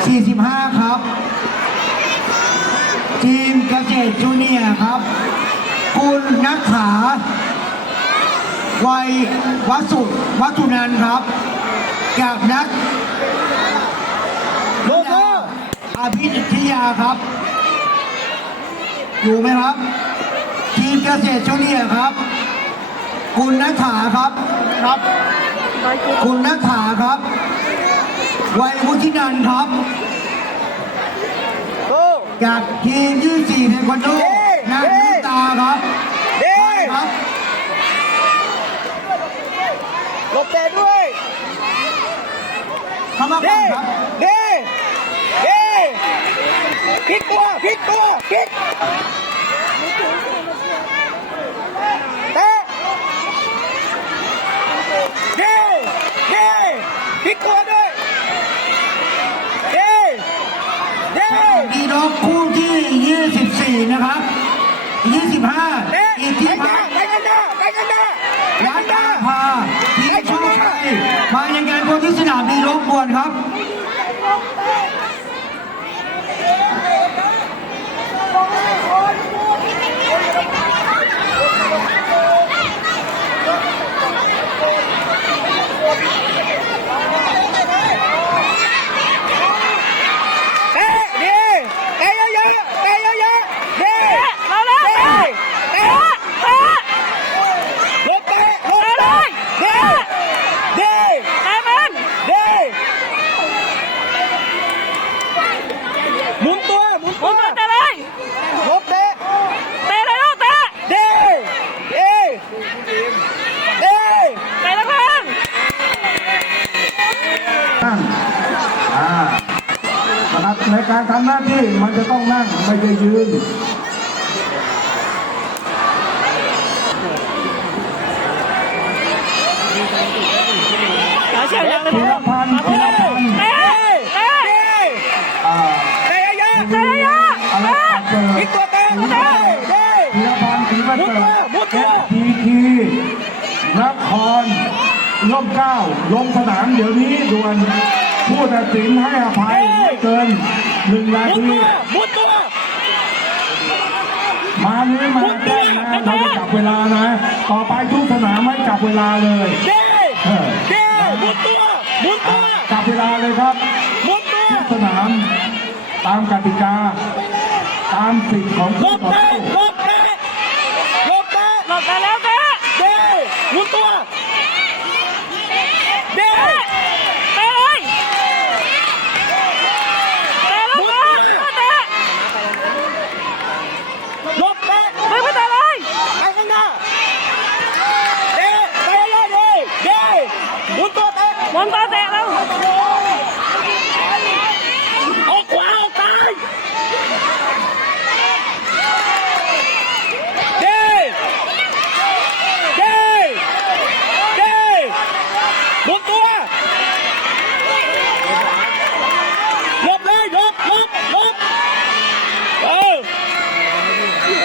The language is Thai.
45 ครับ ทีมเกษตรจูเนียร์ครับ คุณนักขาวัยวัสุวัตุนันท์ครับ จากนักโลโก้อภิทยาครับ อยู่ไหมครับ ทีมเกษตรจูเนียร์ครับ คุณนักขาครับครับ คุณนักขาครับวัยวุ ฒินันท์ครับโก้จากทีมยี่สี่เทควันโดเย้นางเย้น้ำตาครับเด้ครับหลบแต่ด้วยเข้ามาก่อเด้นครับเด้เด้พลิกตัวพลิกตัวพลิกเตะเด้เด้พลิกตัวด้วยเด้เด้ ดีดอกคู่ที่ 24 นะครับ25 อีกที่ ไป พั กัน ก ไปกันหน้าไปกันหน้าไป ร้า กัน นหน้า ตาพาทีมโชคชัยมายังไงบนที่สนามดีรบกวนครับ เตะดีเตะเยอะๆเตะเยอะๆดี มาแล้ว เตะ เตะ เตะ เตะ ลบเตะลบ เตะเล เตะ ย ดี เตะมัน ดีหมุนตัวหมุน หมุ ตั น ว ตัวเตะเลย ลบเตะ เตะเลยลูกเตะ ดีดีดี เตะแล้วเพิ่ง นั่ง อ่านะครับในการทำหน้าที่มันจะต้องนั่งไม่ใช่ยืนเอาเชือกยางเลยธีรพันธ์ธีรพันธ์เตะเตะดีอ่าเตะเยอะเตะเยอะอะไรเตะปัดเปิๆพลิดกตัวเตะดีดีธีรพันธ์ธีรหมุนเปิตัวด หมุนตัว ทีทีนคร ล่มเกล้าลงสนามเดี๋ยวนี้ด่วนผู้ตัดสินให้อภัยไม่เกินหนึ่งนาหมุนทีตัวหมุนตัวมาหรือมาได้นะเราจะจับเวลานะ ต่อไปทุกสนามให้จับเวลาเลยดีเออดีหมุนตัวหมุนตัวจับเวลาเลยครับหมุนตัวทุกสนามตามกติกา ตามสิทธิ์ของลผู้บต่อเตะสู้ลบเตะลบเตะหลบไปแล้วเตะเด้หมุนตัว เตะบอลเตะลูกบเตะลบเตะมึงไม่เตะเลยไปข้างหน้าเตะไปเรื่อยๆเตะหมุนตัวเตะหมุนตัว